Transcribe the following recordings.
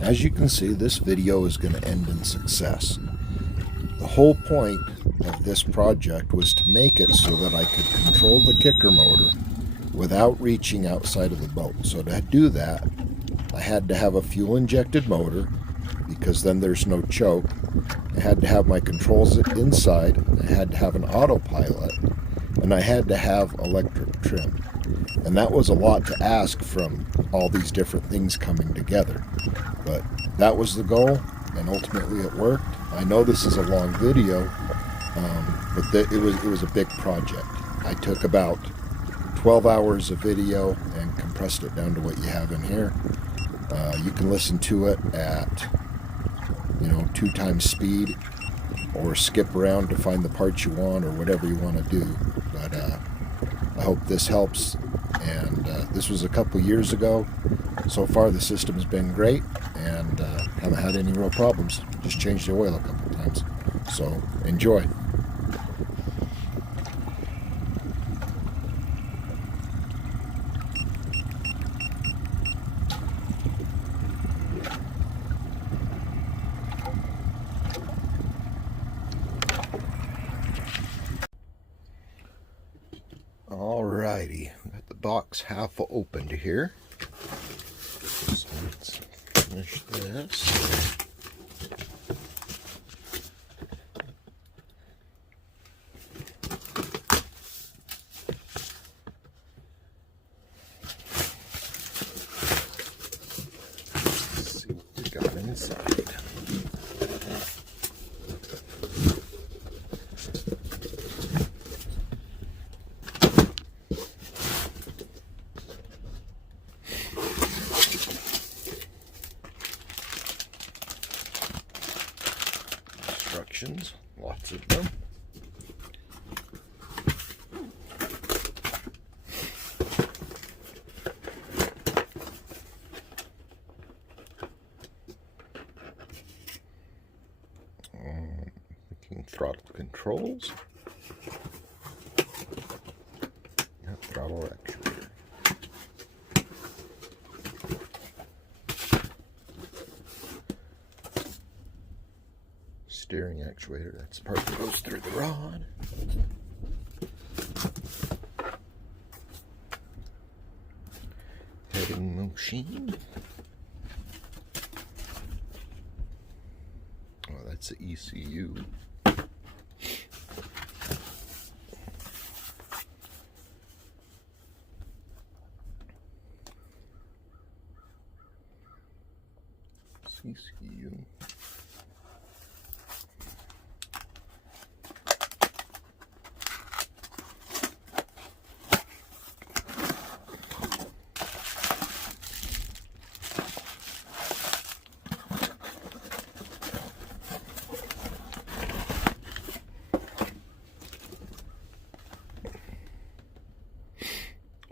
As you can see, this video is going to end in success. The whole point of this project was to make it so that I could control the kicker motor without reaching outside of the boat. So to do that, I had to have a fuel-injected motor, because then there's no choke. I had to have my controls inside. I had to have an autopilot, and I had to have electric trim. And that was a lot to ask from all these different things coming together. But that was the goal, and ultimately it worked. I know this is a long video, but it was a big project. I took about 12 hours of video and compressed it down to what you have in here. You can listen to it at 2 times speed, or skip around to find the parts you want, or whatever you want to do. But I hope this helps. And this was a couple years ago. So far the system's been great, and haven't had any real problems. Just changed the oil a couple times. So enjoy. Alrighty, got the box half opened here. So let's finish this. Let's see what we got inside. Instructions, lots of them. Throttle controls. Throttle actuator. Steering actuator, that's the part that goes through the rod. Heading machine. Oh, that's the ECU. ECU.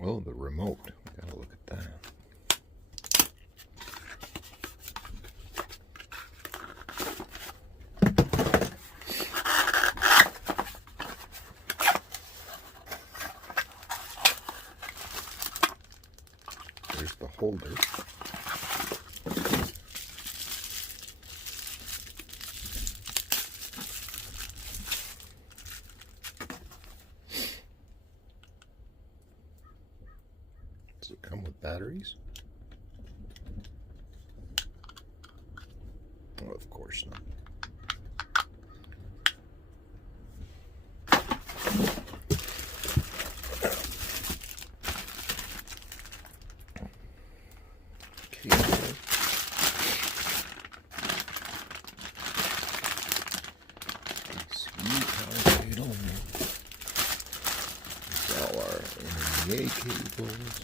Oh, the remote. We gotta look at that. There's the holder. Does it come with batteries? Oh, of course not. NVA cables,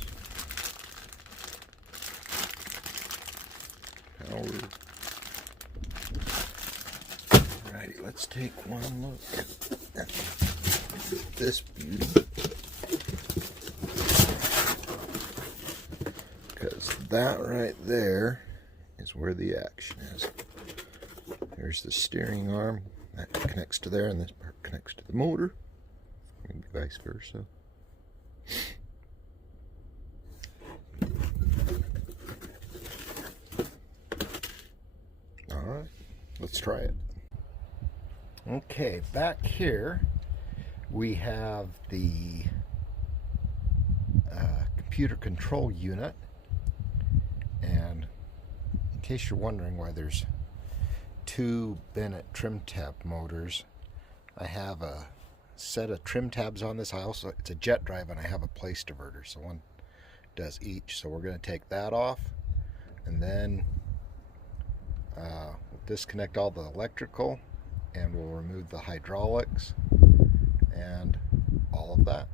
power. Alrighty, let's take one look at this beauty, because that right there is where the action is. There's the steering arm that connects to there, and this part connects to the motor, maybe vice versa. Let's try it. Okay, back here we have the computer control unit, and in case you're wondering why there's two Bennett trim tab motors, I have a set of trim tabs on this. It's a jet drive, and I have a place diverter, so one does each. So we're going to take that off, and then we'll disconnect all the electrical, and we'll remove the hydraulics and all of that.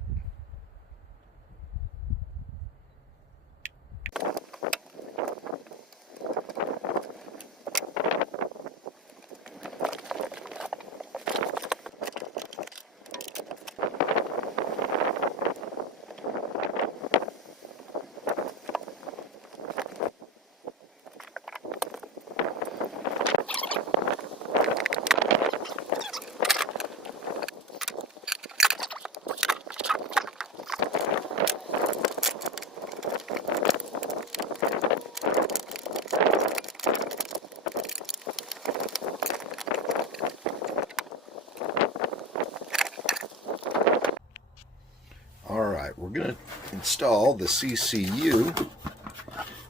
Alright, we're going to install the CCU,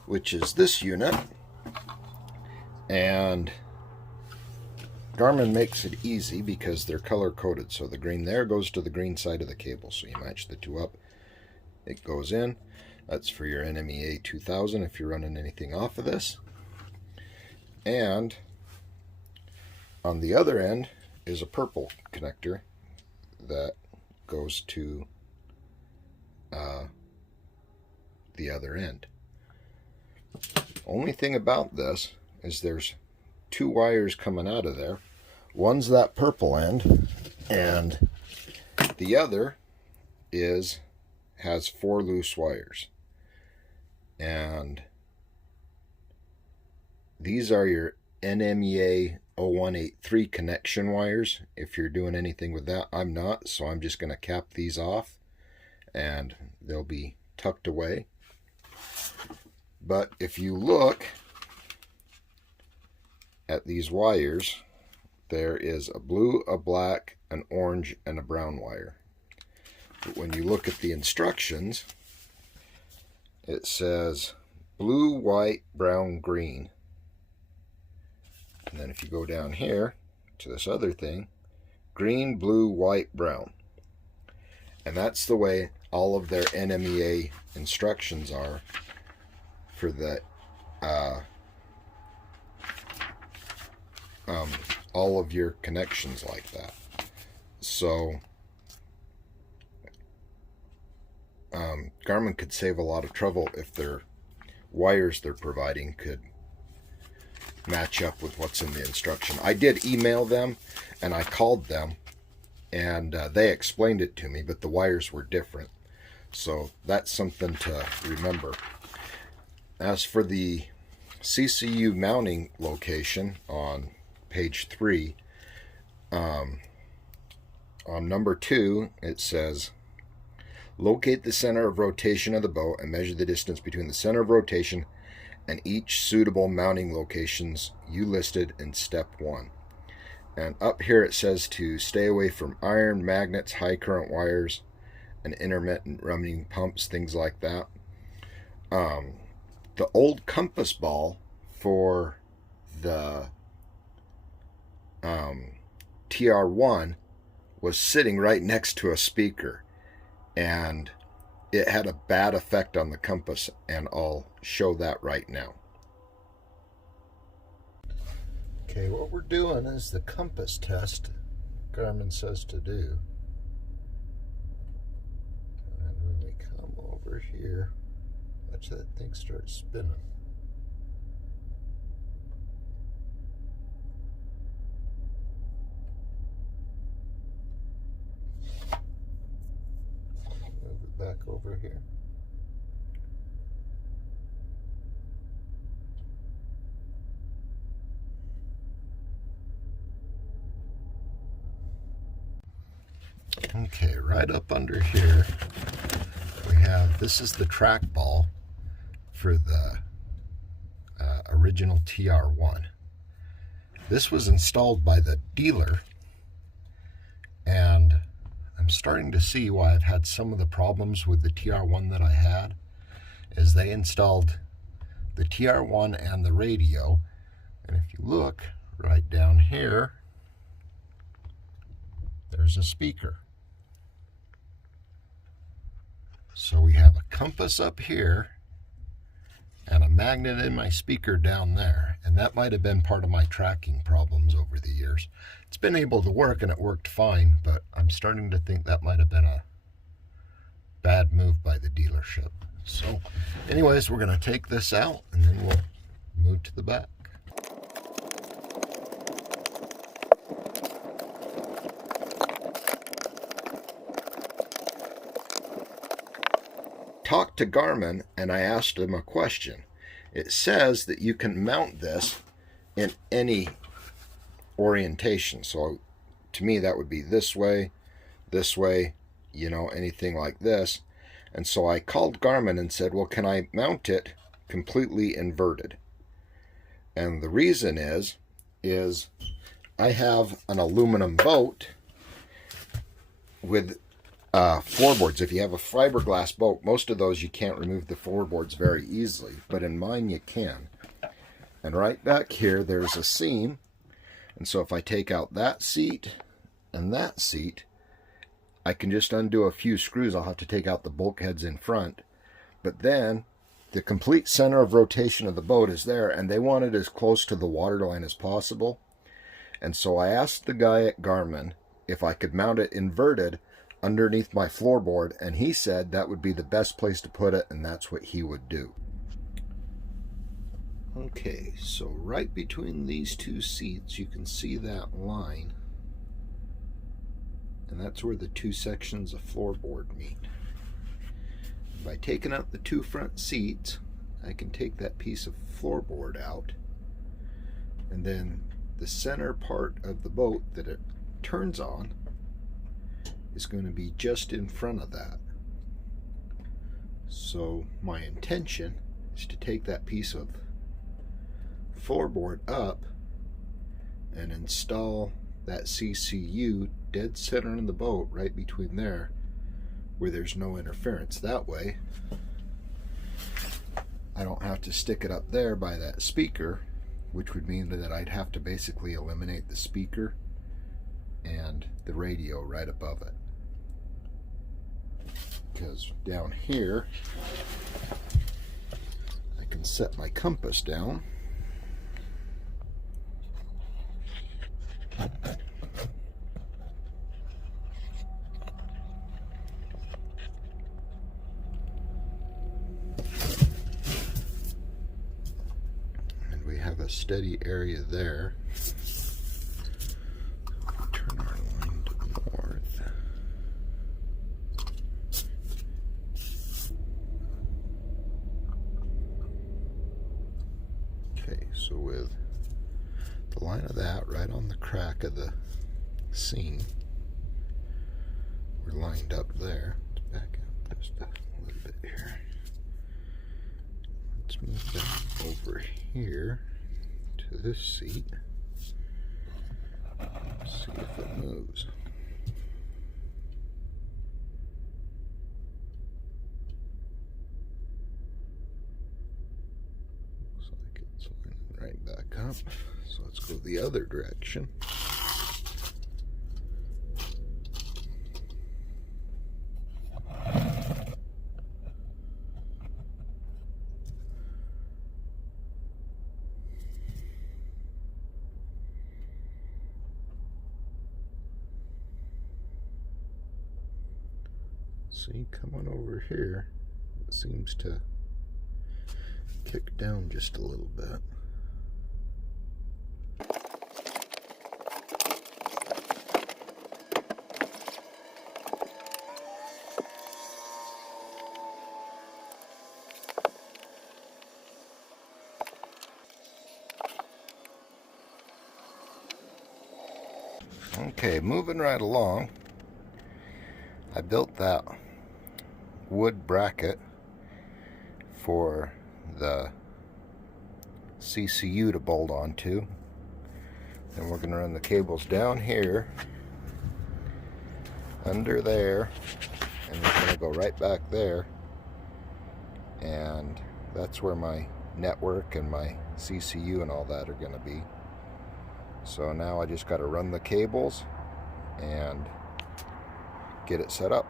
which is this unit, and Garmin makes it easy because they're color coded. So the green there goes to the green side of the cable, so you match the two up, it goes in. That's for your NMEA 2000 if you're running anything off of this. And on the other end is a purple connector that goes to the other end. Only thing about this is there's two wires coming out of there. One's that purple end, and the other has 4 loose wires. And these are your NMEA 0183 connection wires. If you're doing anything with that, I'm not, so I'm just going to cap these off, and they'll be tucked away. But if you look at these wires, there is a blue, a black, an orange, and a brown wire. But when you look at the instructions, it says blue, white, brown, green. And then if you go down here to this other thing, green, blue, white, brown. And that's the way all of their NMEA instructions are for the all of your connections like that. So Garmin could save a lot of trouble if their wires they're providing could match up with what's in the instruction. I did email them and I called them, and they explained it to me, but the wires were different. So that's something to remember. As for the CCU mounting location on page 3, on number 2, it says, locate the center of rotation of the boat and measure the distance between the center of rotation and each suitable mounting locations you listed in step 1. And up here it says to stay away from iron, magnets, high current wires, and intermittent running pumps, things like that. The old compass ball for the TR1 was sitting right next to a speaker, and it had a bad effect on the compass, and I'll show that right now. Okay, what we're doing is the compass test Garmin says to do. And when we come over here, watch that thing start spinning. Move it back over here. Okay, right up under here we have, this is the trackball for the original TR1. This was installed by the dealer, and I'm starting to see why I've had some of the problems with the TR1 that I had, is they installed the TR1 and the radio, and if you look right down here, there's a speaker. So we have a compass up here and a magnet in my speaker down there, and that might have been part of my tracking problems over the years. It's been able to work and it worked fine, but I'm starting to think that might have been a bad move by the dealership. So anyways, we're going to take this out and then we'll move to the back. Talked to Garmin and I asked them a question. It says that you can mount this in any orientation. So to me that would be this way, you know, anything like this. And so I called Garmin and said, well, can I mount it completely inverted? And the reason is I have an aluminum boat with floorboards. If you have a fiberglass boat, most of those you can't remove the floorboards very easily, but in mine you can. And right back here there's a seam, and so if I take out that seat and that seat, I can just undo a few screws. I'll have to take out the bulkheads in front, but then the complete center of rotation of the boat is there, and they want it as close to the water line as possible. And so I asked the guy at Garmin if I could mount it inverted underneath my floorboard, and he said that would be the best place to put it, and that's what he would do. Okay, so right between these two seats you can see that line, and that's where the two sections of floorboard meet. By taking out the two front seats, I can take that piece of floorboard out, and then the center part of the boat that it turns on is going to be just in front of that. So my intention is to take that piece of floorboard up and install that CCU dead center in the boat, right between there where there's no interference. That way I don't have to stick it up there by that speaker, which would mean that I'd have to basically eliminate the speaker and the radio right above it. Because down here I can set my compass down, and we have a steady area there. Turn our line to north. Okay, so with the line of that right on the crack of the seam, we're lined up there. Let's back up just a little bit here. Let's move that over here to this seat. Let's see if it moves. Looks like it's lining right back up. So let's go the other direction. See, coming over here, it seems to kick down just a little bit. Okay, moving right along. I built that wood bracket for the CCU to bolt onto. And we're going to run the cables down here, under there, and we're going to go right back there. And that's where my network and my CCU and all that are going to be. So now I just got to run the cables and get it set up.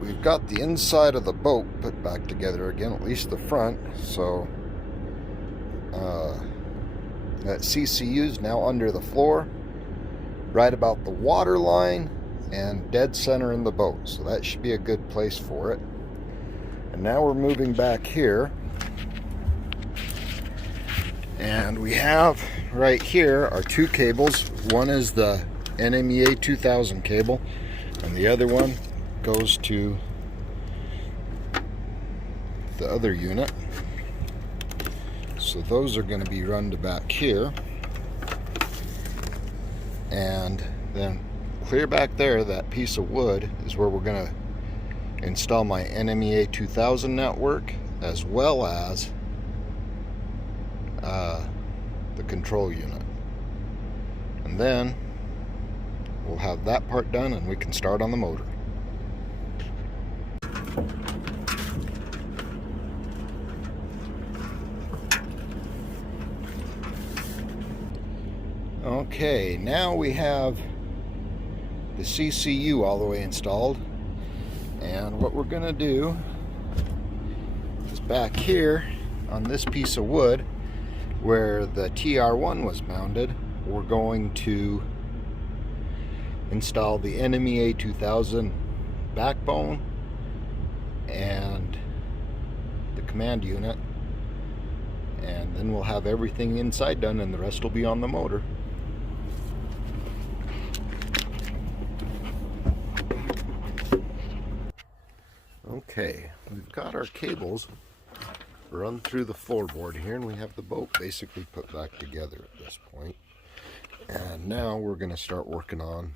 We've got the inside of the boat put back together again, at least the front. So that CCU is now under the floor, right about the water line and dead center in the boat. So that should be a good place for it. And now we're moving back here. And we have right here our two cables. One is the NMEA 2000 cable, and the other one goes to the other unit. So those are going to be run to back here, and then clear back there, that piece of wood is where we're going to install my NMEA 2000 network, as well as the control unit. And then we'll have that part done and we can start on the motor. Okay, now we have the CCU all the way installed, and what we're going to do is back here on this piece of wood where the TR1 was mounted, we're going to install the NMEA 2000 backbone and the command unit, and then we'll have everything inside done and the rest will be on the motor. Okay, we've got our cables run through the floorboard here, and we have the boat basically put back together at this point. And now we're going to start working on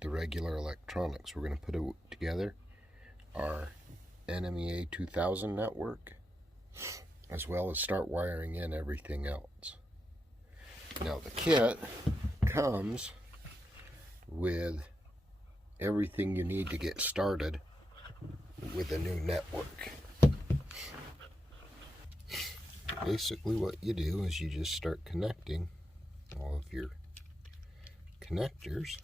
the regular electronics. We're going to put it together, our NMEA 2000 network, as well as start wiring in everything else. Now the kit comes with everything you need to get started with a new network. Basically what you do is you just start connecting all of your connectors.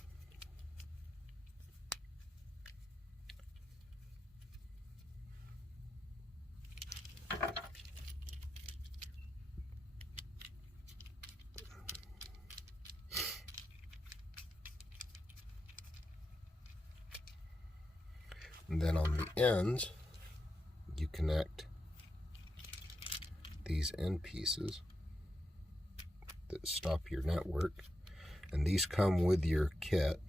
And then on the ends, you connect these end pieces that stop your network, and these come with your kit.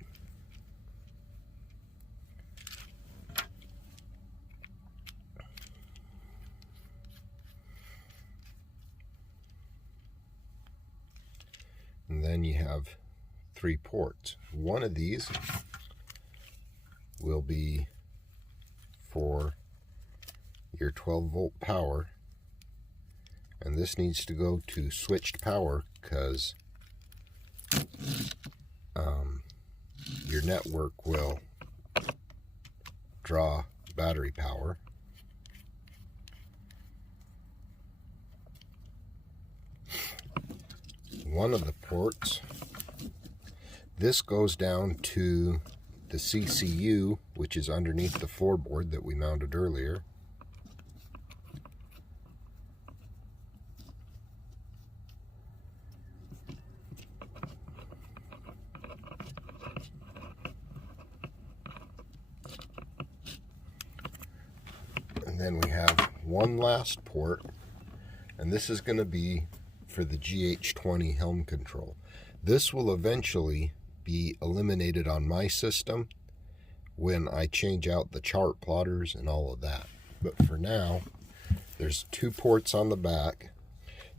And then you have 3 ports. One of these will be for your 12-volt power, and this needs to go to switched power because your network will draw battery power. One of the ports, this goes down to the CCU, which is underneath the floorboard that we mounted earlier. And then we have one last port, and this is going to be for the GH20 helm control. This will eventually be eliminated on my system when I change out the chart plotters and all of that. But for now, there's 2 ports on the back.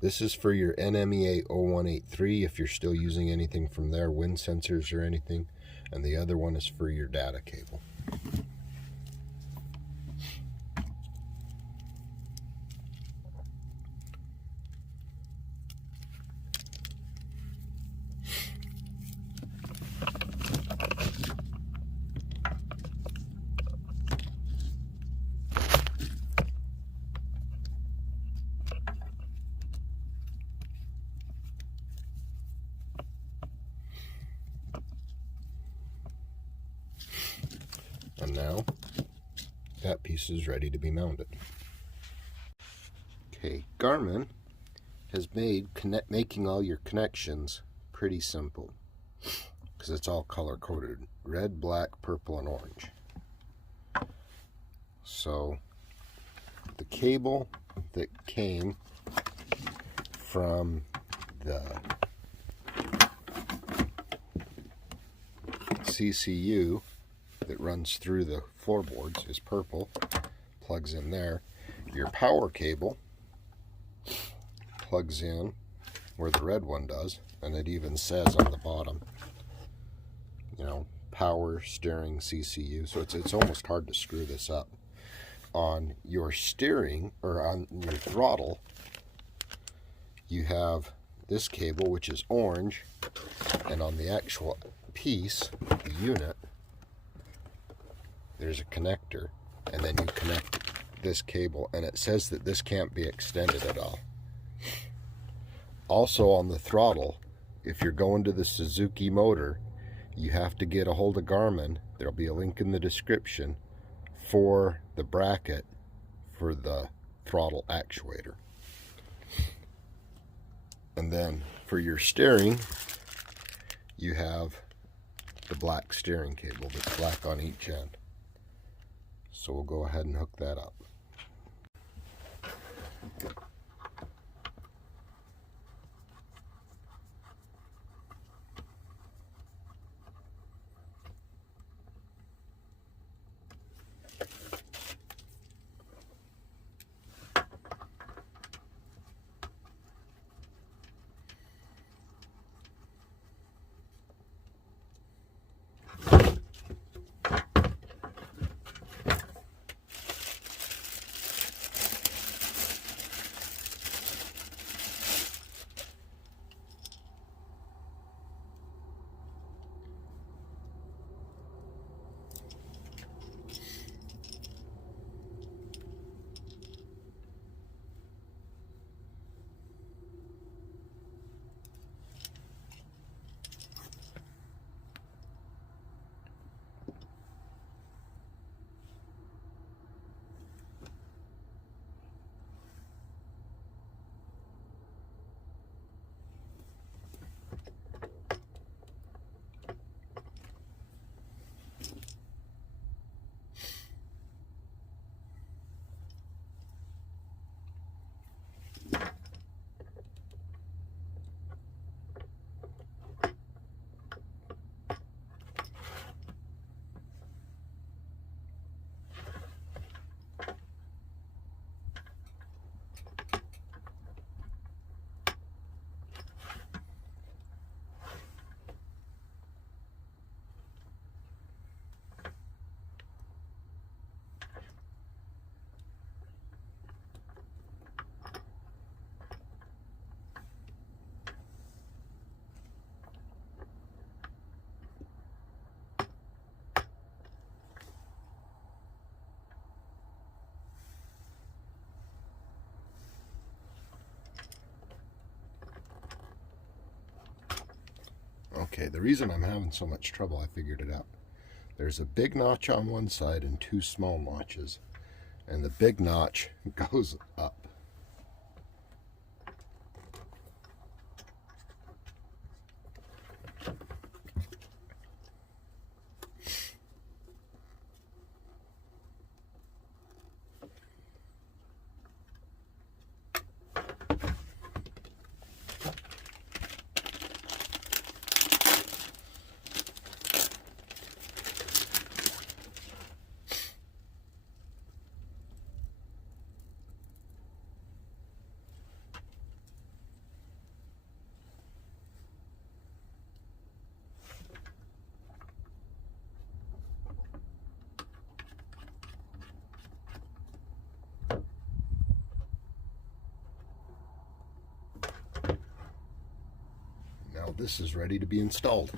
This is for your NMEA 0183 if you're still using anything from there, wind sensors or anything, and the other one is for your data cable. And now that piece is ready to be mounted. Okay, Garmin has made making all your connections pretty simple because it's all color coded: red, black, purple, and orange. So the cable that came from the CCU that runs through the floorboards is purple, plugs in there. Your power cable plugs in where the red one does, and it even says on the bottom, you know, power, steering, CCU. So it's almost hard to screw this up. on your steering, or on your throttle, you have this cable, which is orange, and on the actual piece, the unit, there's a connector, and then you connect this cable, and it says that this can't be extended at all. Also on the throttle, if you're going to the Suzuki motor, you have to get a hold of Garmin. There'll be a link in the description for the bracket for the throttle actuator. And then for your steering, you have the black steering cable that's black on each end. So we'll go ahead and hook that up. Okay, the reason I'm having so much trouble, I figured it out. There's a big notch on one side and two small notches, and the big notch goes up. Now this is ready to be installed.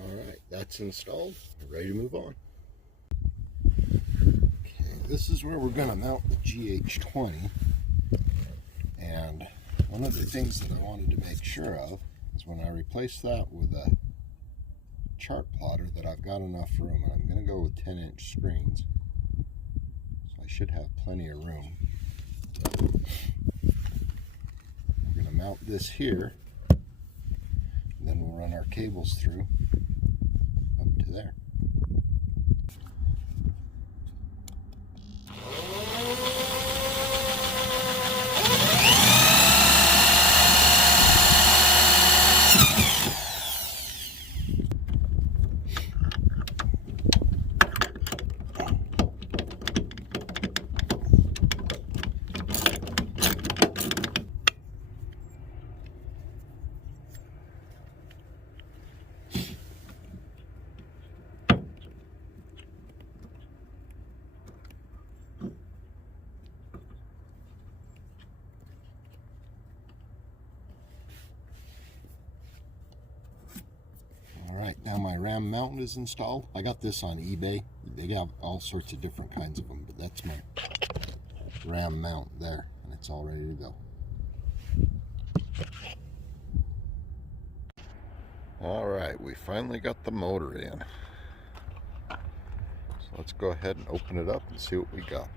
Alright, that's installed. We're ready to move on. Okay, this is where we're going to mount the GH20. And one of the things that I wanted to make sure of is when I replace that with a chart plotter that I've got enough room. And I'm going to go with 10-inch screens. So I should have plenty of room. We're going to mount this here. And then we'll run our cables through. to there. Alright, now my ram mount is installed. I got this on eBay. They have all sorts of different kinds of them, but that's my ram mount there, and it's all ready to go. Alright, we finally got the motor in. So let's go ahead and open it up and see what we got.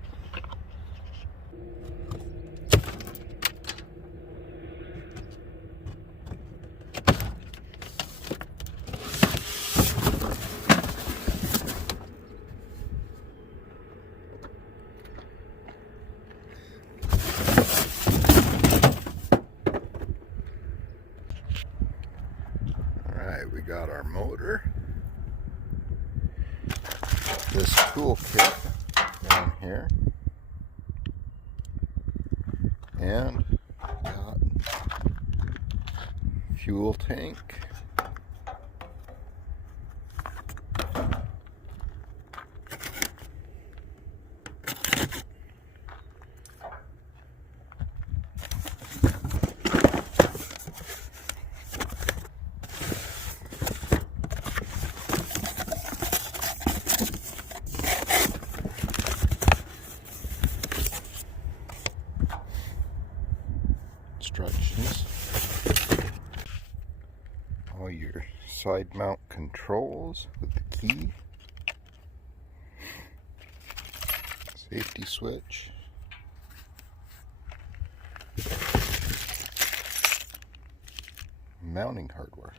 We got our motor, this toolkit down here, and got fuel tank, instructions, all your side mount controls with the key, safety switch, mounting hardware.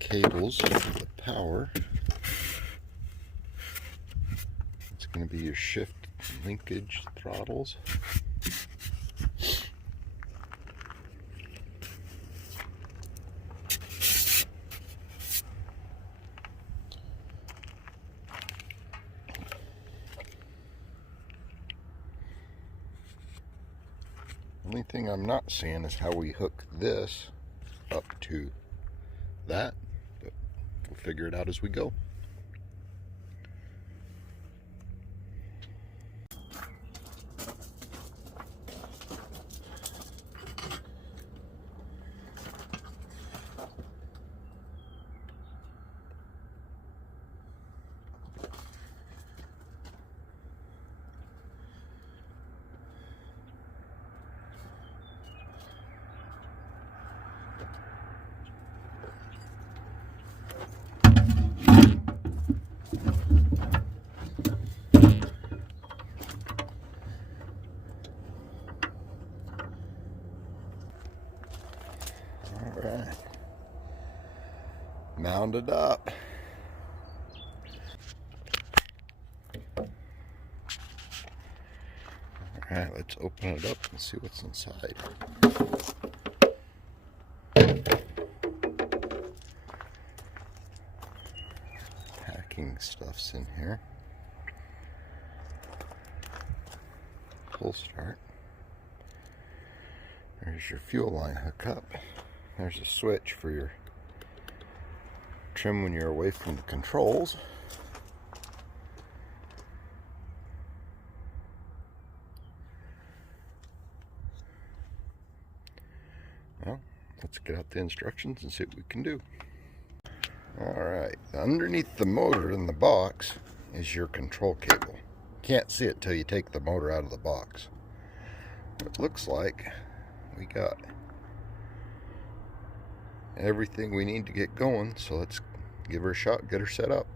Cables for the power. It's going to be your shift linkage throttles. Only thing I'm not seeing is how we hook this up to that. We'll figure it out as we go. Alright, mounted up. Alright, let's open it up and see what's inside. Packing stuff's in here. Pull start. There's your fuel line hookup. There's a switch for your trim when you're away from the controls. Well, let's get out the instructions and see what we can do. Alright, underneath the motor in the box is your control cable. Can't see it till you take the motor out of the box. It looks like we got everything we need to get going, so let's give her a shot, get her set up.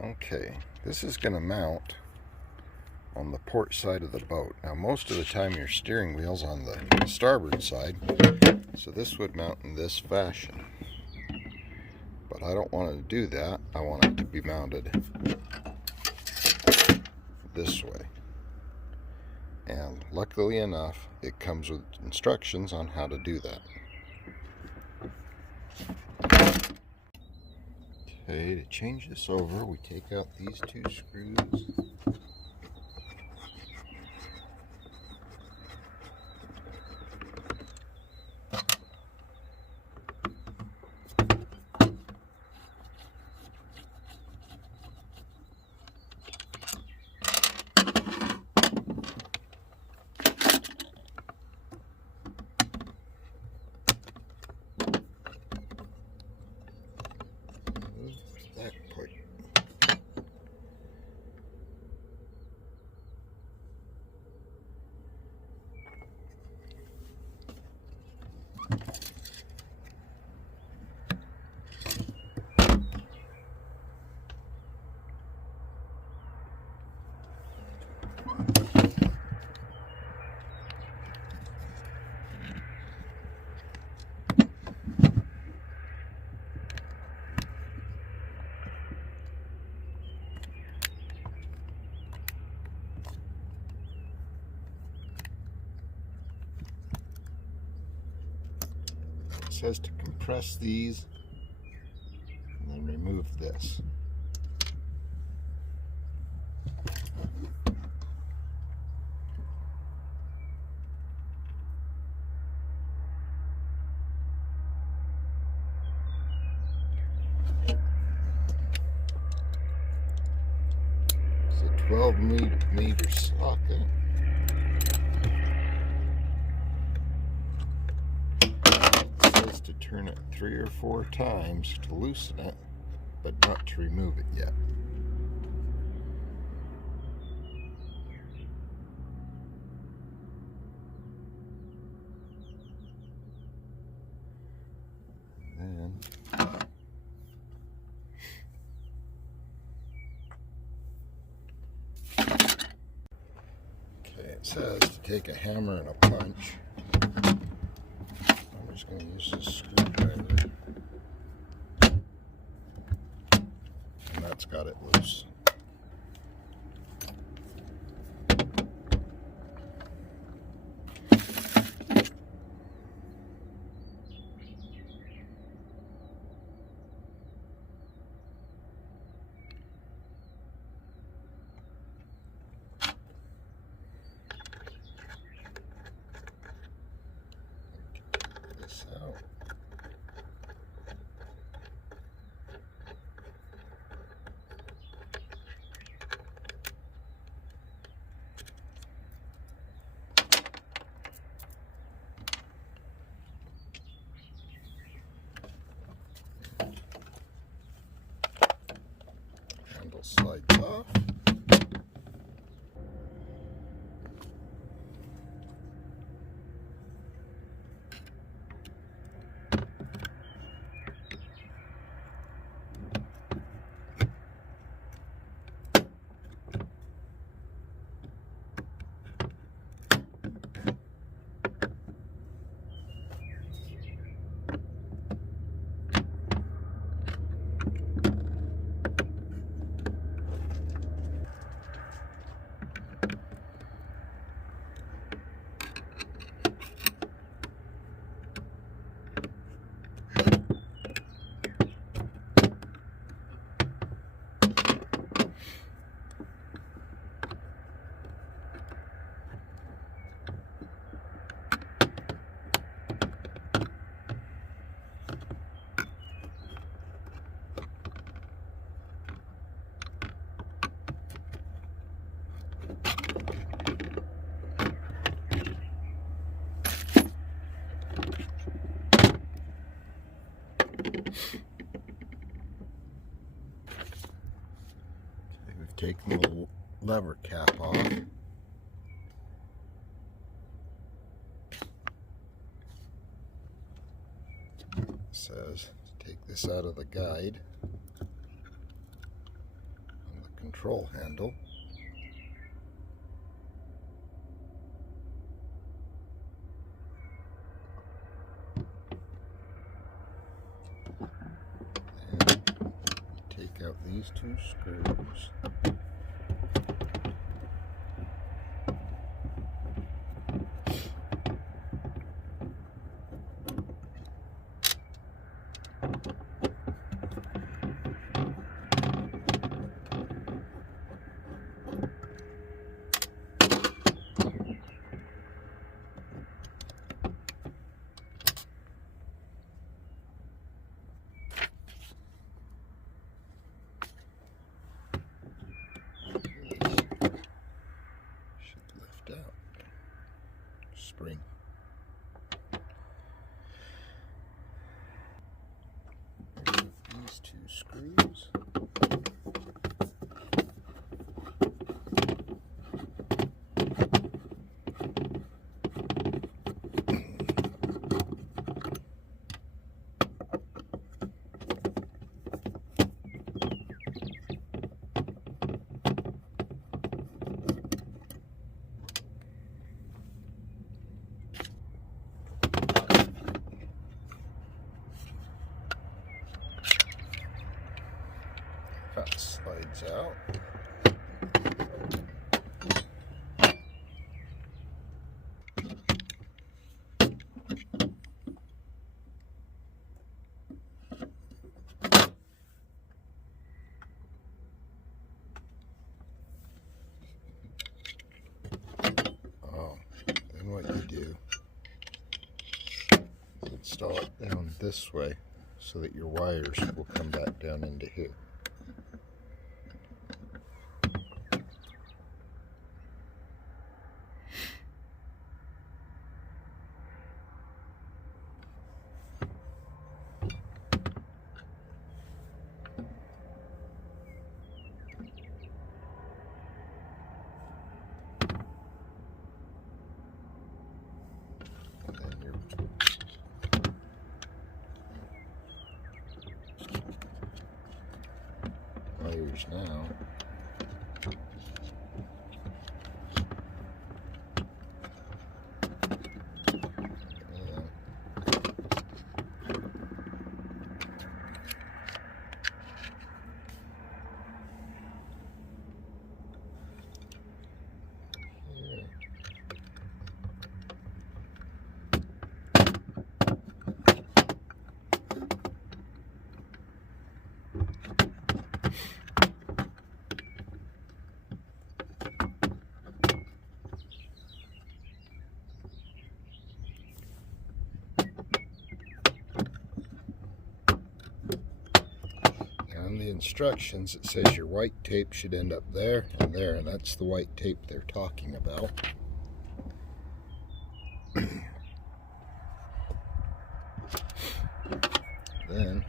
Okay, this is going to mount on the port side of the boat. Now most of the time your steering wheel's on the starboard side, so this would mount in this fashion. But I don't want to do that. I want it to be mounted this way. And luckily enough, it comes with instructions on how to do that. Okay, to change this over, we take out these two screws. That part. It says to compress these and then remove this. It's a 12-meter socket. To turn it 3 or 4 times to loosen it, but not to remove it yet. And okay, it says to take a hammer and a punch. I'm just going to use this screwdriver, and that's got it loose. Get this out. Handle slides off. We've taken the lever cap off. is take this out of the guide on the control handle. And take out these two screws. Out spring. Remove these two screws. That slides out. Then what you do is install it down this way so that your wires will come back down into here. Wires now. On the instructions it says your white tape should end up there, and that's the white tape they're talking about. Then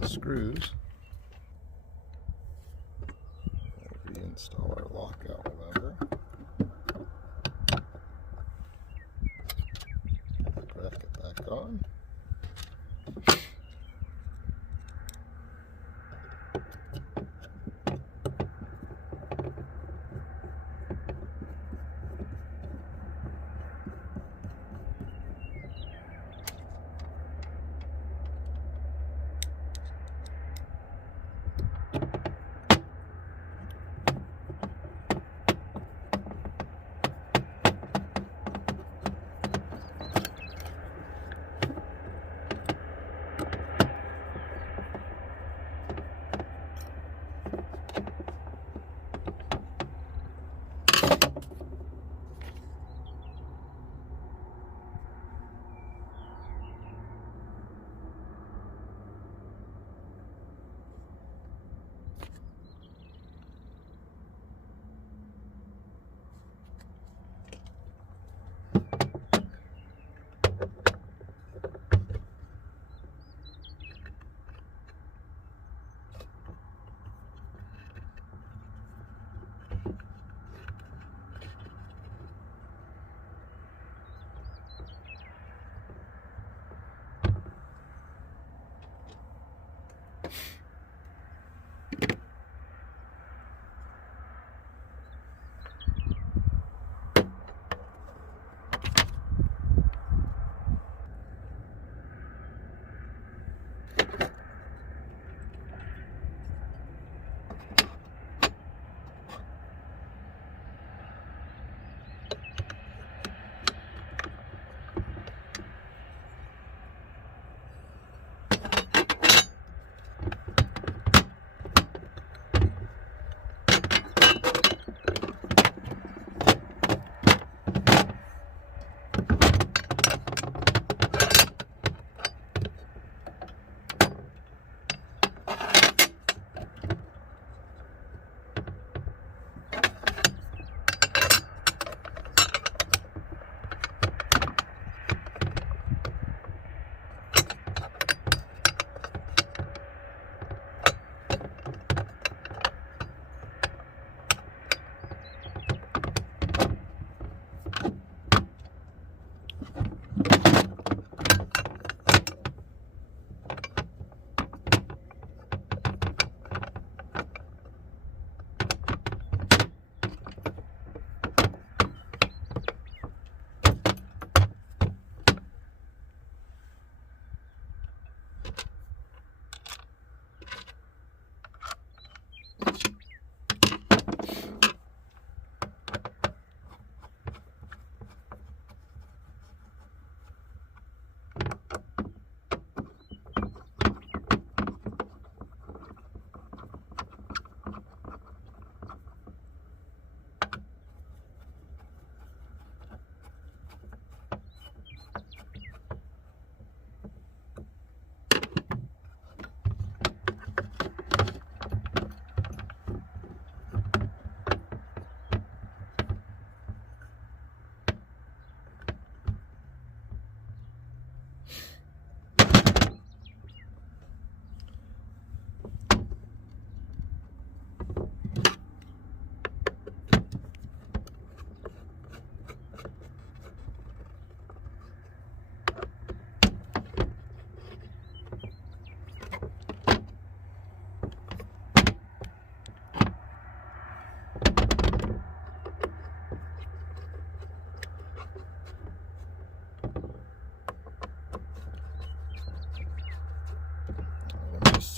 the screws. We'll reinstall our lockout lever. Crack it back on.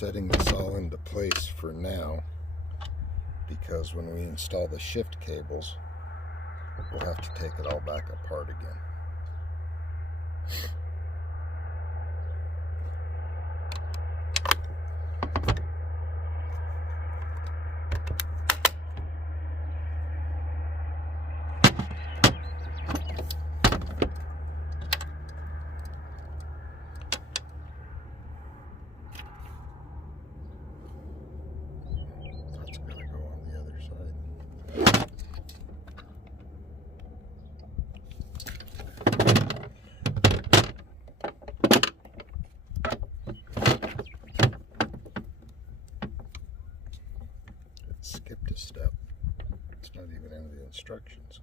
setting this all into place for now, because when we install the shift cables, we'll have to take it all back apart again. Skipped a step. It's not even in the instructions.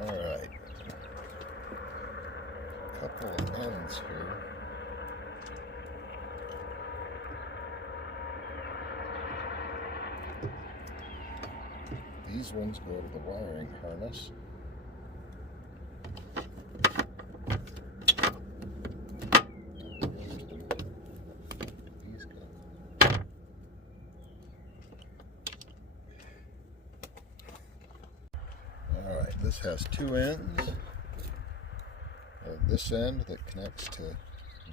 Alright. Couple of ends here. These ones go to the wiring harness. These go. Alright, this has two ends. This end that connects to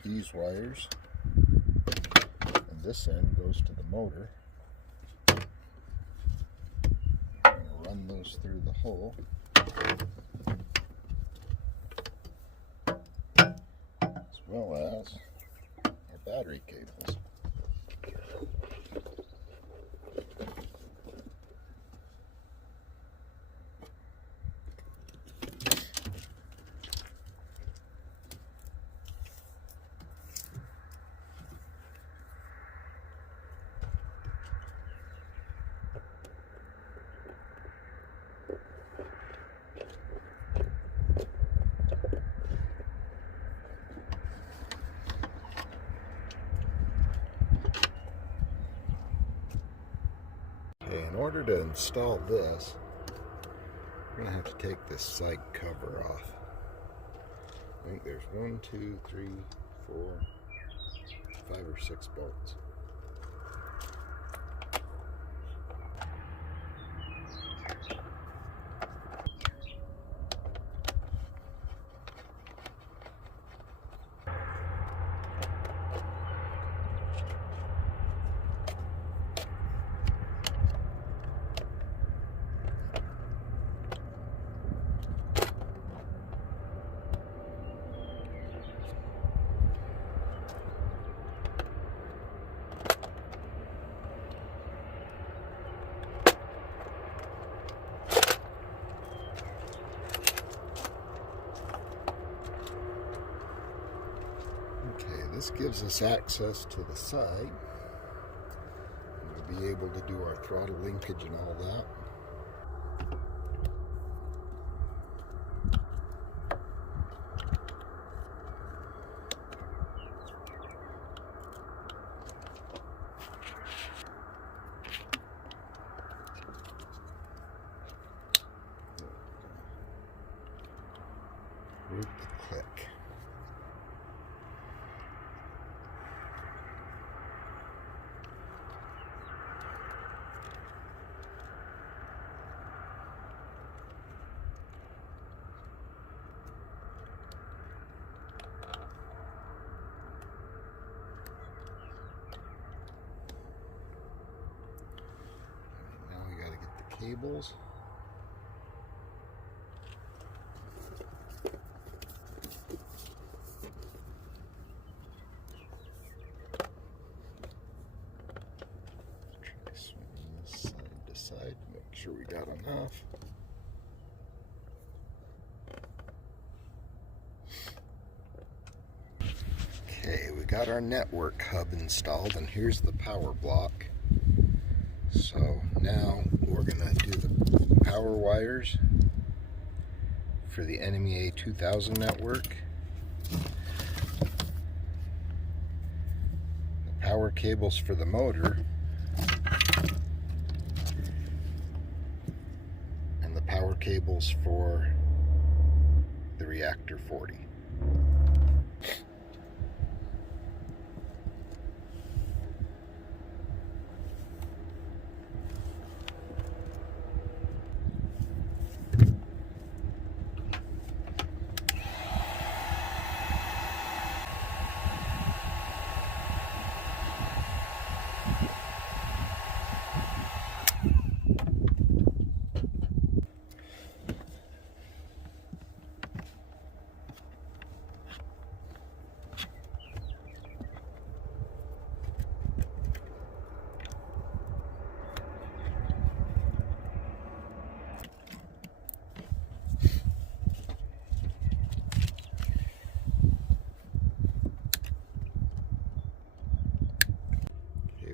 these wires, and this end goes to the motor. I'm going to run those through the hole, as well as our battery cables. In order to install this, we're going to have to take this side cover off. I think there's 1, 2, 3, 4, 5 or 6 bolts. This gives us access to the side. We'll be able to do our throttle linkage and all that. Root the click. Now we got to get the cables. Side to make sure we got enough. Okay, we got our network hub installed, and here's the power block. So now we're gonna do the power wires for the Enemy A2000 network, the power cables for the motor, power cables for the Reactor 40.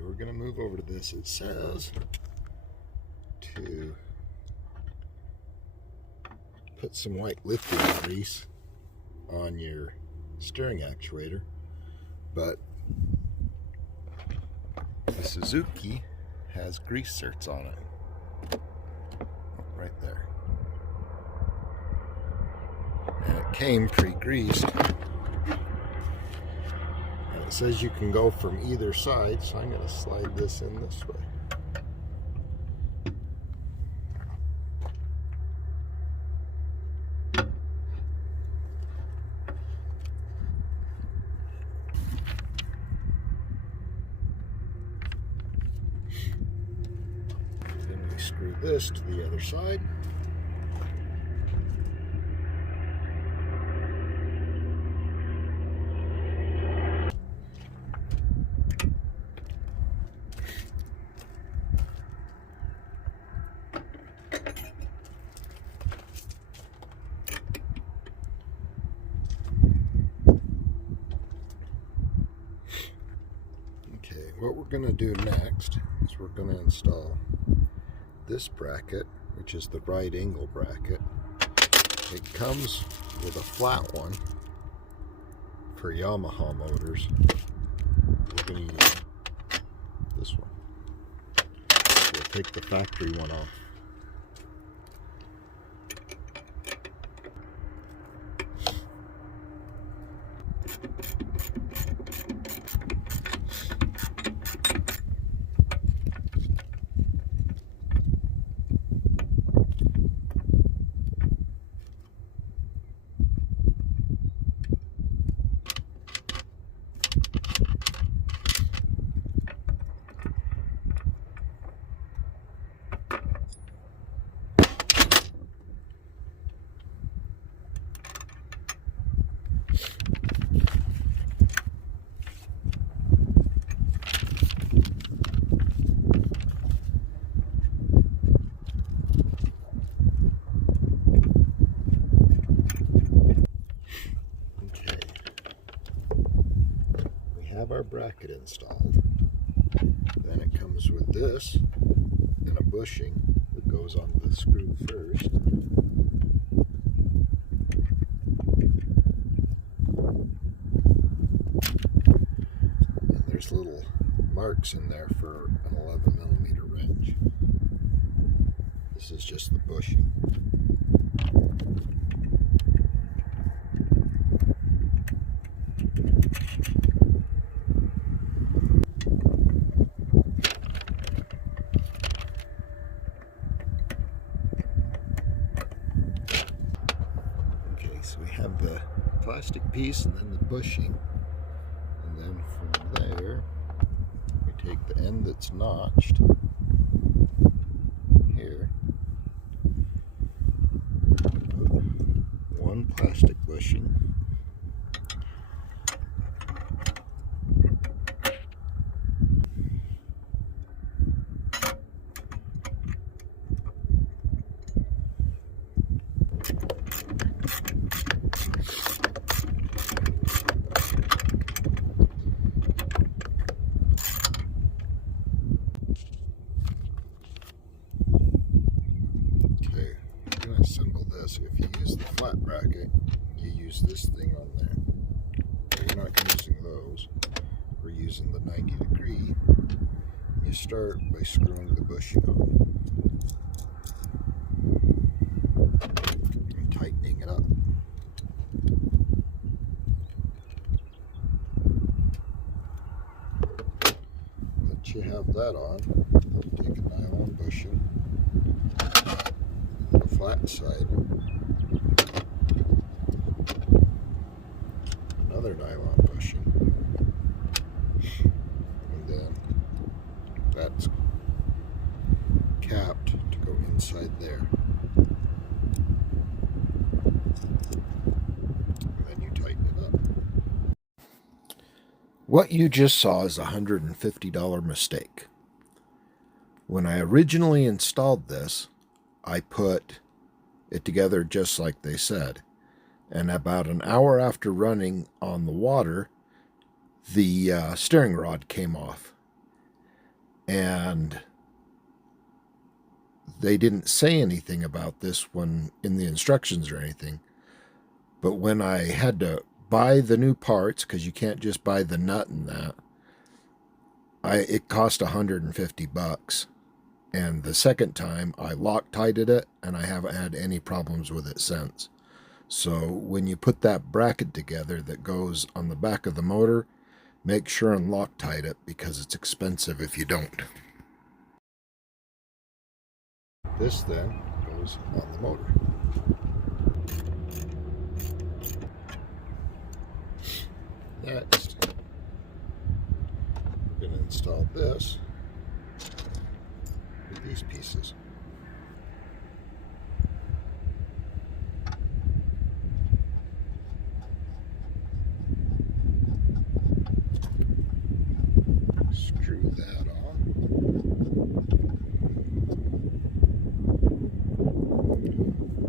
We're going to move over to this. It says to put some white lifting grease on your steering actuator, but the Suzuki has grease certs on it. Right there. And it came pre-greased. It says you can go from either side, so I'm going to slide this in this way. Then we screw this to the other side. What we're going to do next is we're going to install this bracket, which is the right angle bracket. It comes with a flat one for Yamaha motors. We're going to use this one. We'll take the factory one off. bracket installed. Then it comes with this and a bushing that goes on the screw first. And there's little marks in there for an 11mm wrench. This is just the bushing. So we have the plastic piece and then the bushing, and then from there we take the end that's notched here, put one plastic bushing, assemble this. If you use the flat bracket, you use this thing on there. But you're not using those. We're using the 90°. You start by screwing the bushing on and tightening it up. Once you have that on, you take a nylon bushing, the flat side, another nylon bushing, and then that's capped to go inside there. And then you tighten it up. What you just saw is a $150 mistake. When I originally installed this, I put it together just like they said. And about an hour after running on the water, the steering rod came off. And they didn't say anything about this when in the instructions or anything. But when I had to buy the new parts, because you can't just buy the nut and that, it cost $150. And the second time I Loctited it, and I haven't had any problems with it since. So when you put that bracket together that goes on the back of the motor, make sure and Loctite it, because it's expensive if you don't. This then goes on the motor. Next, we're going to install this with these pieces. Screw that on.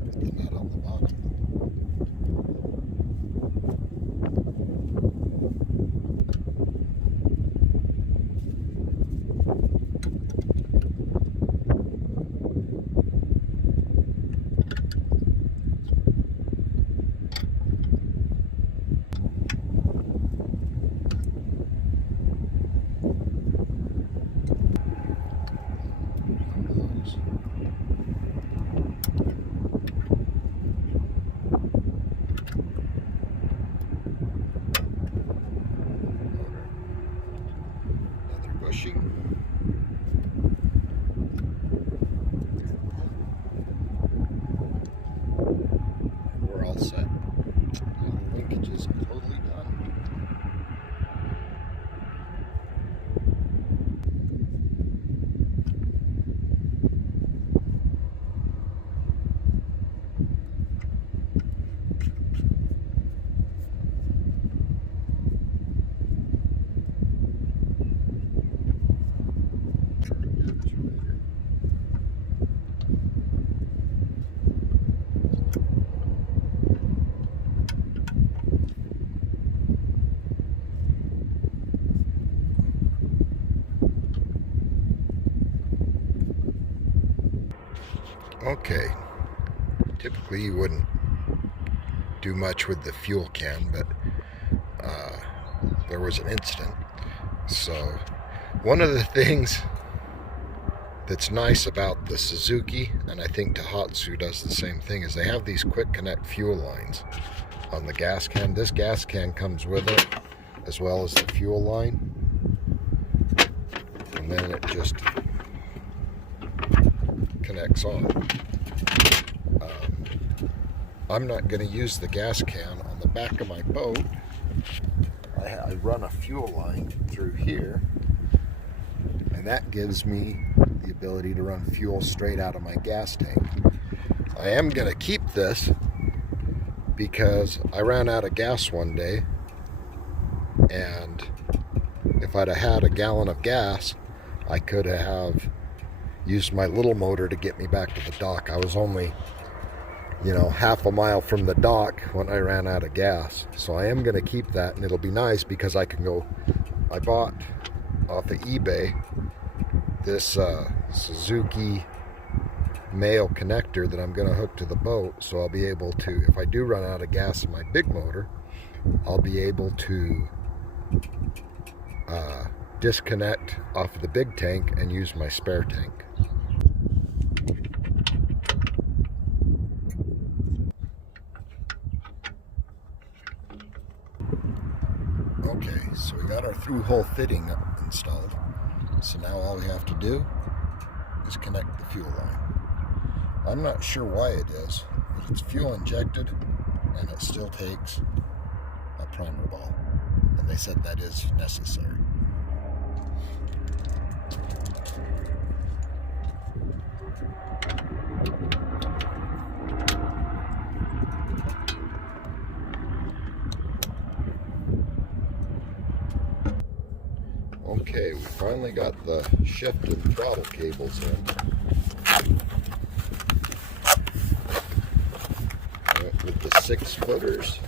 Put the nut on the bottom. And we're all set. The linkage is totally done. Okay, typically you wouldn't do much with the fuel can, but there was an incident. So one of the things that's nice about the Suzuki, and I think Daihatsu does the same thing, is they have these quick connect fuel lines on the gas can. This gas can comes with it, as well as the fuel line, and then it just connects on. I'm not going to use the gas can on the back of my boat. I run a fuel line through here, and that gives me the ability to run fuel straight out of my gas tank. I am going to keep this because I ran out of gas one day, and if I'd have had a gallon of gas, I could have used my little motor to get me back to the dock. I was only, half a mile from the dock when I ran out of gas. So I am going to keep that, and it'll be nice because I can go. I bought off of eBay this Suzuki male connector that I'm going to hook to the boat, so I'll be able to, if I do run out of gas in my big motor, I'll be able to disconnect off of the big tank and use my spare tank. Okay, so we got our through-hole fitting installed. So now all we have to do is connect the fuel line. I'm not sure why it is, but it's fuel injected and it still takes a primer ball. And they said that is necessary. Okay, we finally got the shift and throttle cables in. Went with the 6-footers.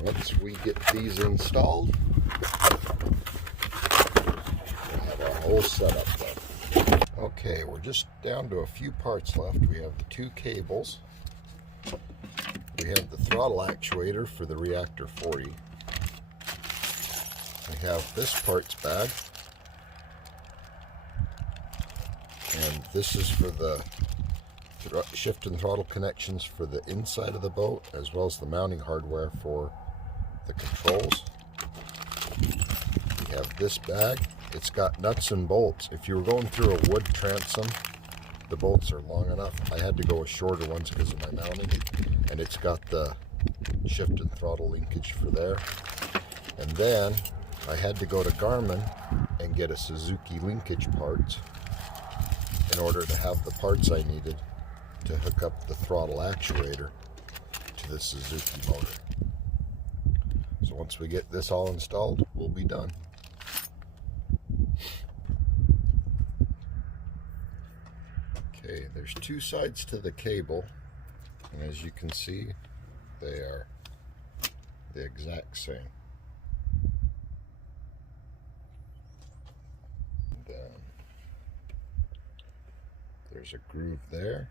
Once we get these installed, we'll have our whole setup done. Okay, we're just down to a few parts left. We have the 2 cables. We have the throttle actuator for the Reactor 40. We have this parts bag. And this is for the shift and throttle connections for the inside of the boat, as well as the mounting hardware for the controls. We have this bag. It's got nuts and bolts. If you were going through a wood transom, the bolts are long enough. I had to go with shorter ones because of my mounting. And it's got the shift and throttle linkage for there. And then I had to go to Garmin and get a Suzuki linkage parts in order to have the parts I needed to hook up the throttle actuator to the Suzuki motor. So once we get this all installed, we'll be done. Okay, there's 2 sides to the cable, and as you can see, they are the exact same. And then there's a groove there.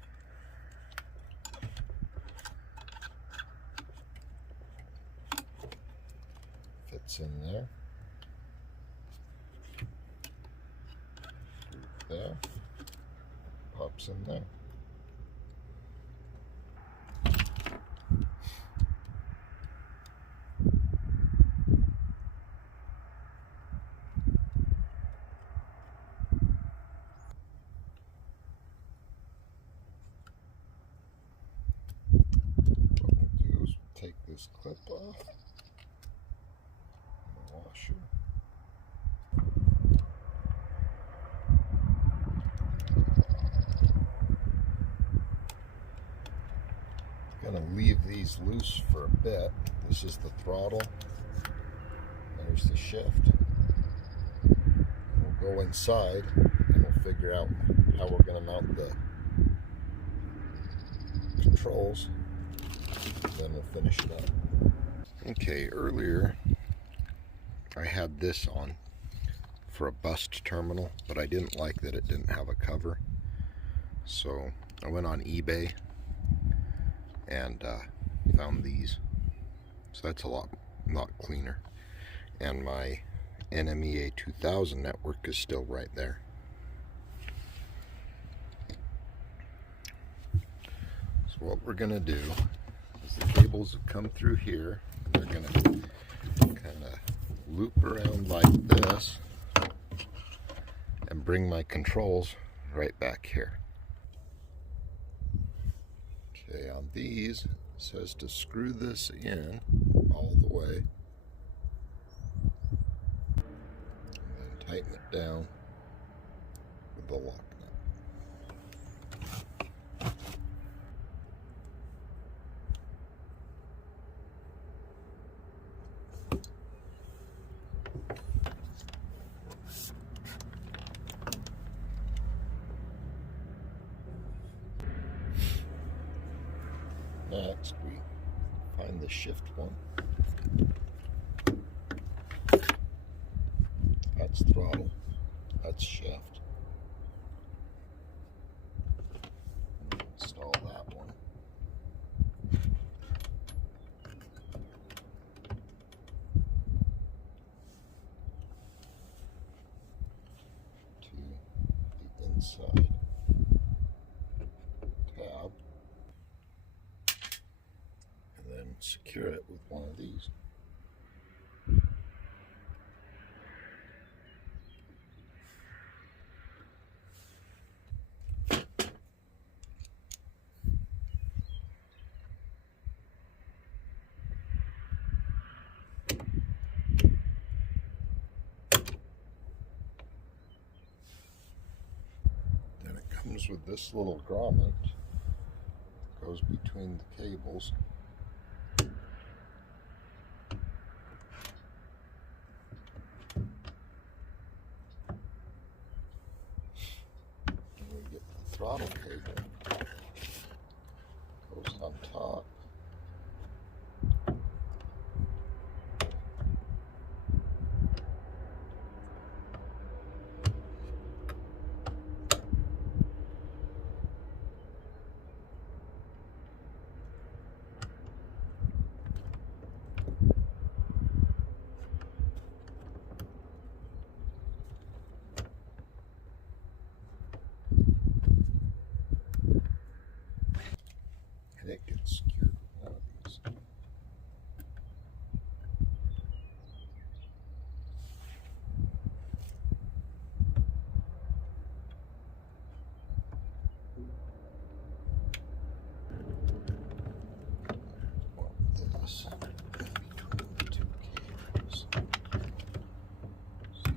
Fits in there. Groove there. Pops in there. What we'll do is take this clip off, the washer. I'm going to leave these loose for a bit. This is the throttle. There's the shift. We'll go inside and we'll figure out how we're going to mount the controls. Then we'll finish it up. Okay, earlier I had this on. for a bust terminal, but I didn't like that it didn't have a cover. So I went on eBay and found these. So that's a lot cleaner. And my NMEA 2000 network is still right there. So what we're going to do is the cables have come through here, and they're going to kind of loop around like this and bring my controls right back here. Okay, on these, it says to screw this in all the way. Tighten it down with the lock nut. Next, we find the shift one. That's throttle, that's shift. Install that one. To the inside tab. And then secure it with one of these. Comes with this little grommet, goes between the cables. And we get the throttle cable, goes on top. And it gets secured with one of these. Well, this in between the two cables. So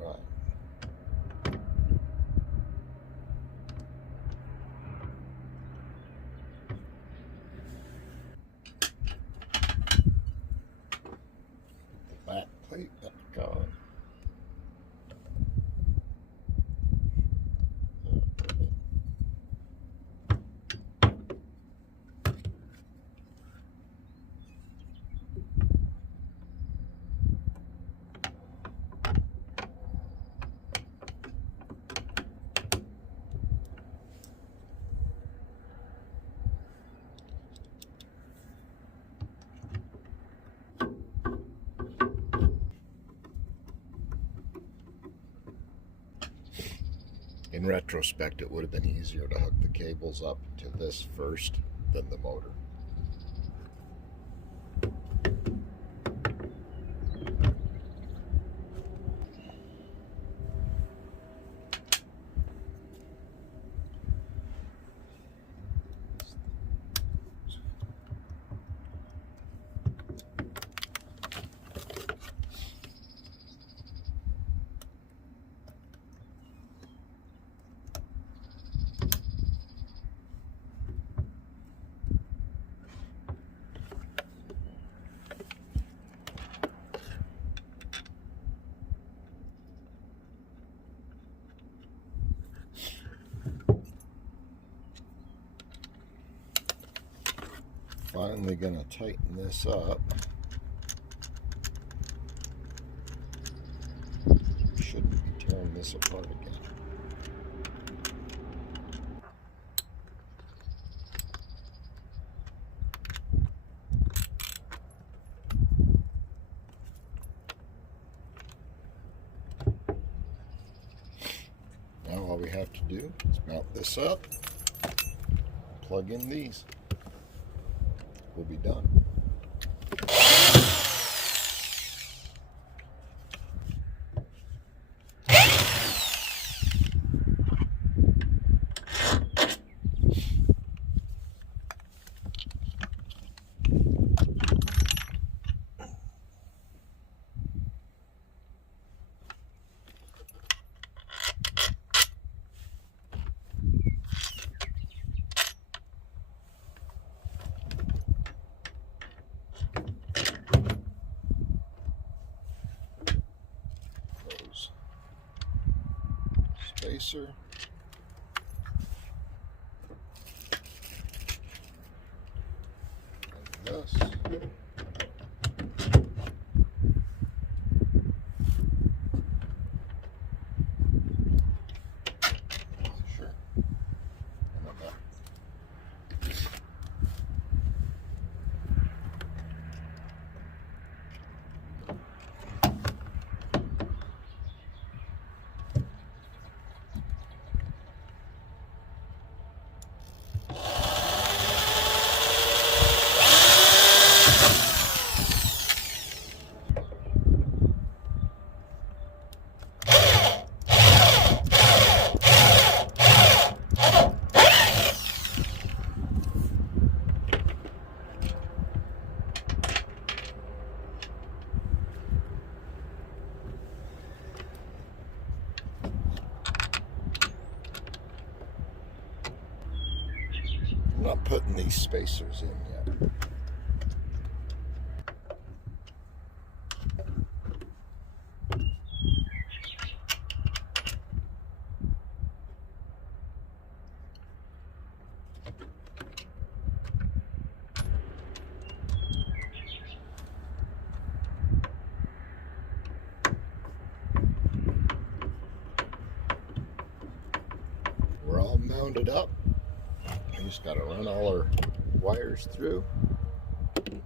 that back plate back on. In retrospect, it would have been easier to hook the cables up to this first than the motor. Finally gonna tighten this up. Shouldn't be tearing this apart again. Now all we have to do is mount this up, plug in these. We'll be done. Spacer. And this. Sure. And then that. I'm not putting these spacers in yet. We're all mounted up. We just got to run all our wires through,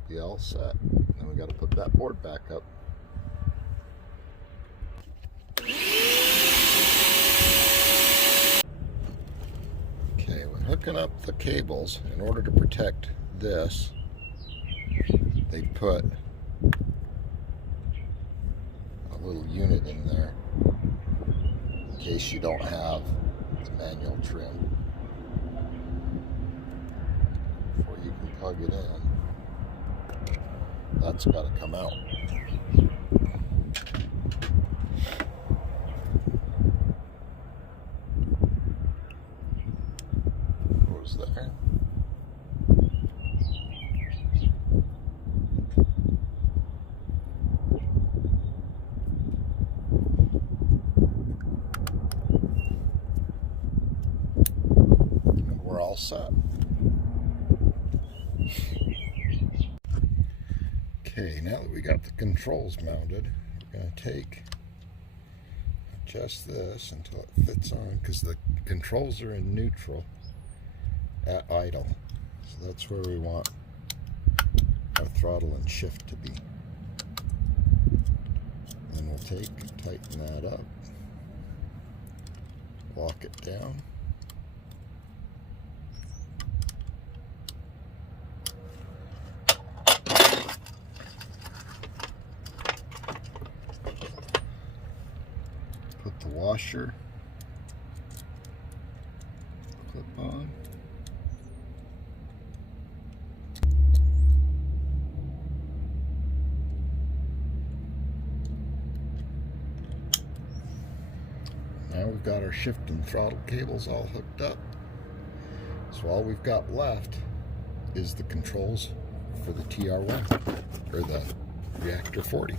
be all set. Then we got to put that board back up. Okay, we're hooking up the cables. In order to protect this, they put a little unit in there in case you don't have the manual trim. Before you can plug it in, that's got to come out. Goes there. And we're all set. Okay, now that we got the controls mounted, we're going to adjust this until it fits on, because the controls are in neutral at idle. So that's where we want our throttle and shift to be. Then we'll tighten that up. lock it down. Put the washer clip on. Now we've got our shift and throttle cables all hooked up. So all we've got left is the controls for the TR1, or the Reactor 40.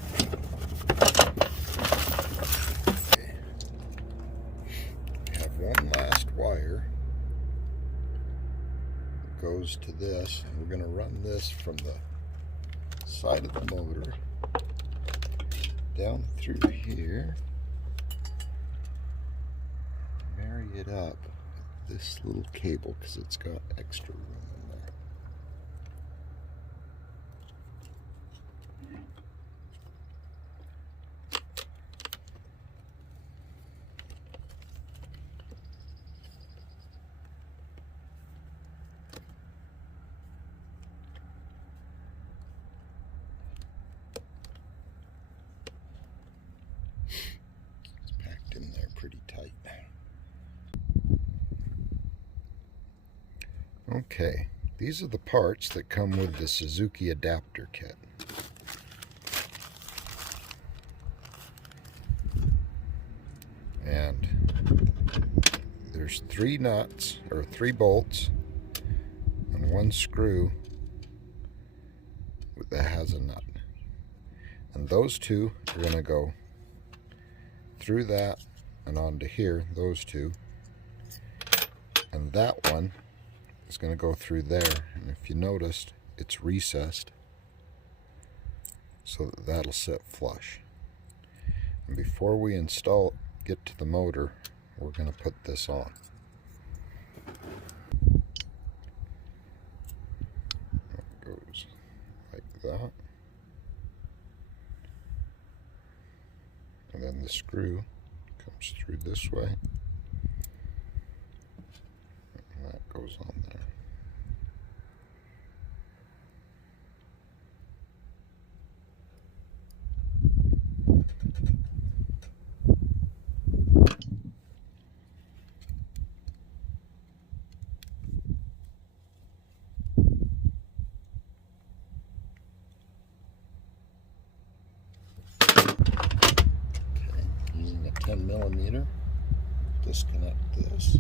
Okay. We have one last wire that goes to this, and we're going to run this from the side of the motor down through here. Marry it up with this little cable because it's got extra room in there. It's packed in there pretty tight. Okay, these are the parts that come with the Suzuki adapter kit. And there's 3 nuts, or 3 bolts, and 1 screw that has a nut. And those 2 are going to go through that and onto here, those 2. And that one is going to go through there, and if you noticed, it's recessed so that that'll sit flush. And before we get to the motor, we're going to put this on. It goes like that, and then the screw comes through this way, and that goes on there. Using a 10mm, disconnect this.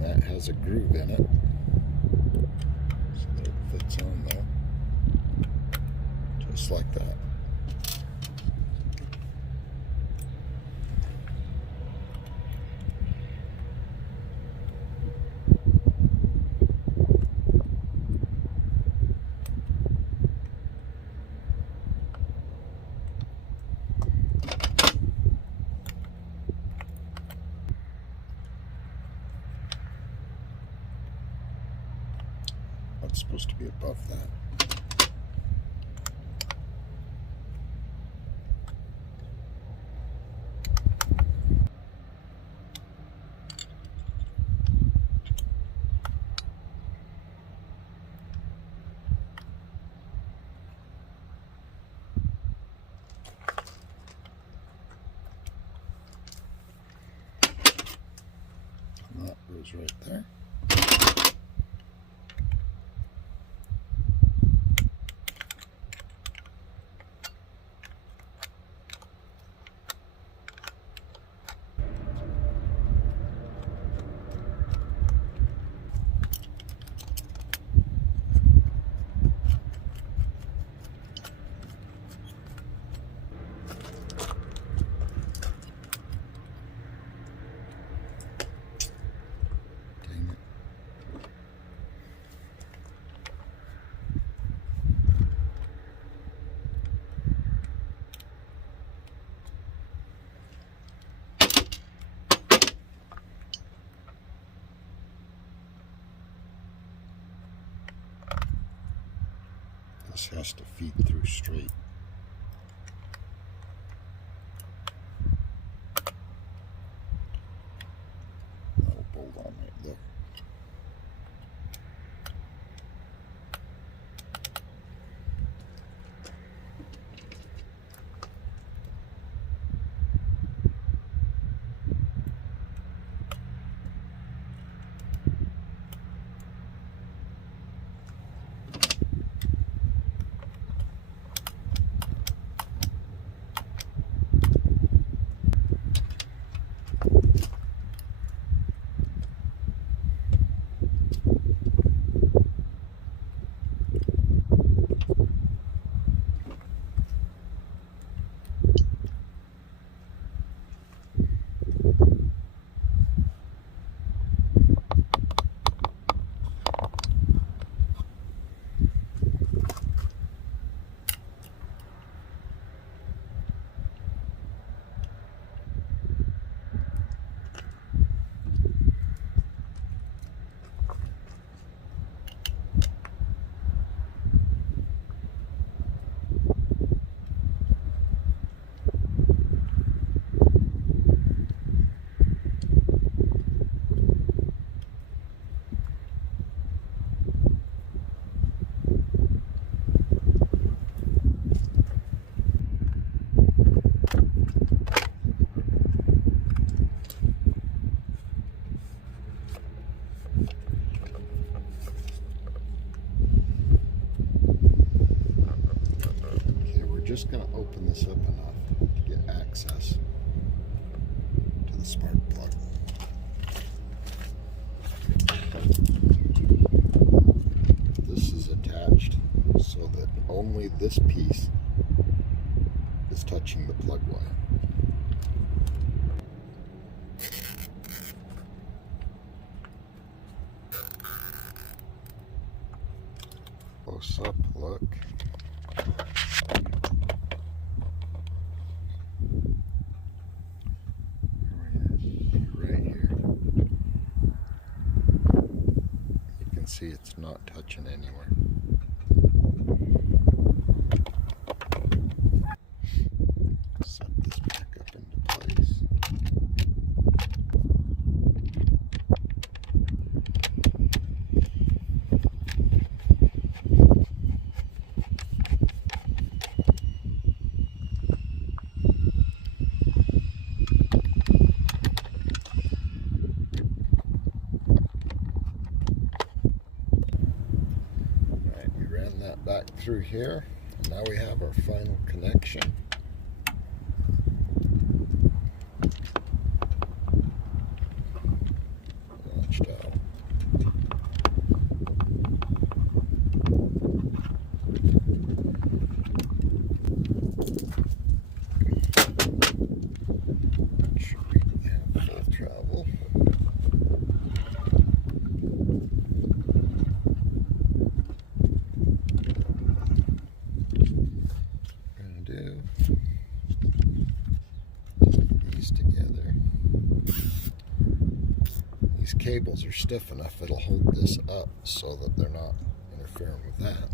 That has a groove in it, so that it fits on there, just like that. It's supposed to be above that. And that goes right there. Dang it. This has to feed through straight. That'll bolt on right there. Just going to open this up enough to get access to the spark plug. This is attached so that only this piece is touching the plug wire. Close up look. See, it's not touching anywhere. Set this back up into place. Back through here, and now we have our final connection. Launched out. Make sure we have full travel. These cables are stiff enough it'll hold this up so that they're not interfering with that.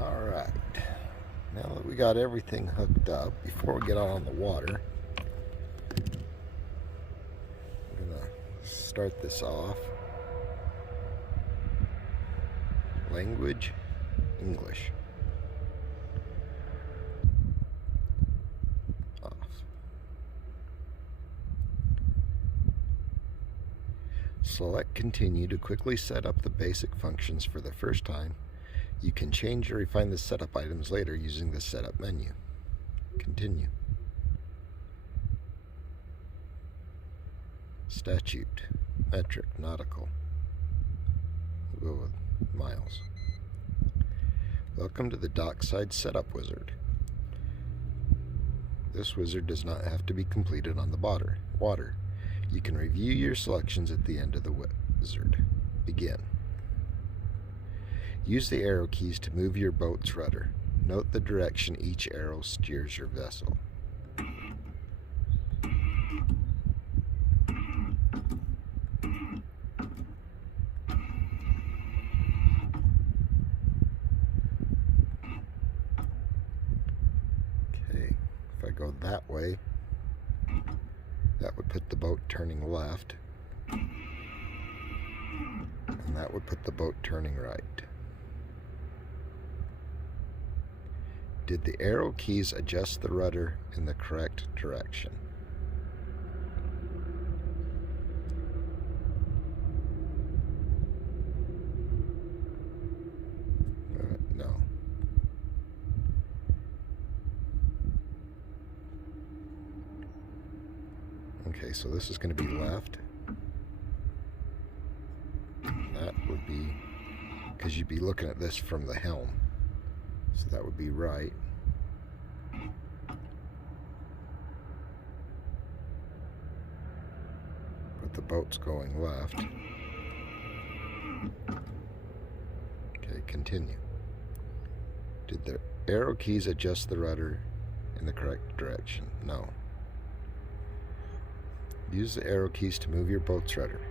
Alright, now that we got everything hooked up, before we get out on the water, I'm going to start this off. Language, English. Off. Select Continue to quickly set up the basic functions for the first time. You can change or refine the setup items later using the setup menu. Continue. Statute, metric, nautical. We'll go with miles. Welcome to the Dockside Setup Wizard. This wizard does not have to be completed on the water. You can review your selections at the end of the wizard. Begin. Use the arrow keys to move your boat's rudder. Note the direction each arrow steers your vessel. Okay, if I go that way, that would put the boat turning left, and that would put the boat turning right. Did the arrow keys adjust the rudder in the correct direction? No. Okay, so this is going to be left. And that would be, because you'd be looking at this from the helm. So that would be right. But the boat's going left. Okay, continue. Did the arrow keys adjust the rudder in the correct direction? No. Use the arrow keys to move your boat's rudder.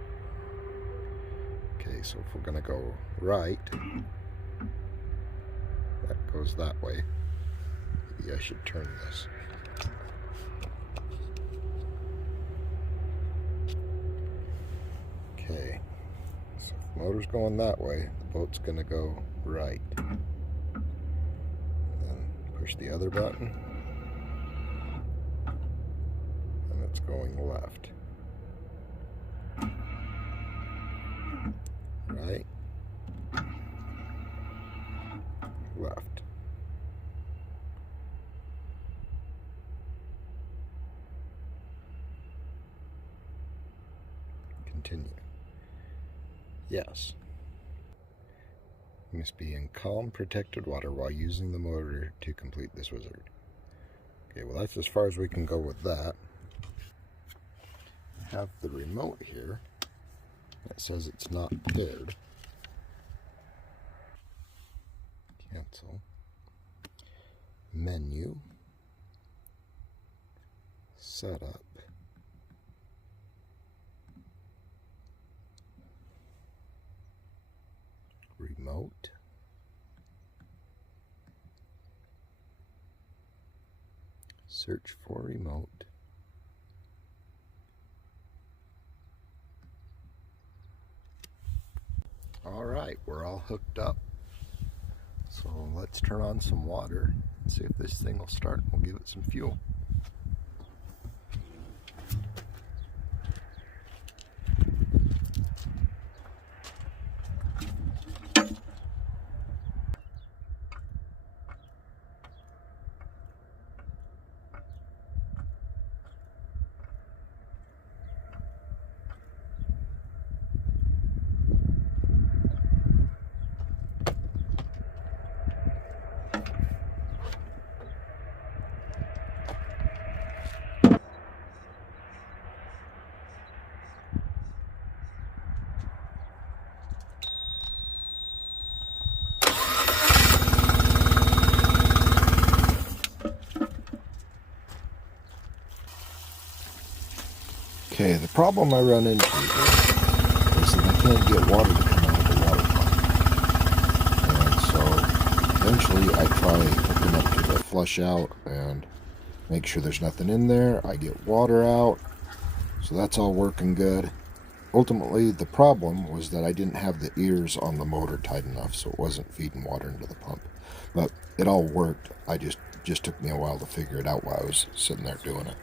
Okay, so if we're going to go right, that goes that way. Maybe I should turn this. Okay, so if the motor's going that way, the boat's going to go right. And then push the other button, and it's going left. Right. Left. Continue. Yes. You must be in calm, protected water while using the motor to complete this wizard. Okay, well that's as far as we can go with that. I have the remote here that says it's not paired. Cancel. Menu. Setup. Remote. Search for remote. All right, we're all hooked up. So let's turn on some water and see if this thing will start. We'll give it some fuel. Okay, the problem I run into here is that I can't get water to come out of the water pump. And so eventually I try hooking up to the flush out and make sure there's nothing in there. I get water out, so that's all working good. Ultimately, the problem was that I didn't have the ears on the motor tight enough, so it wasn't feeding water into the pump. But it all worked. I just took me a while to figure it out while I was sitting there doing it.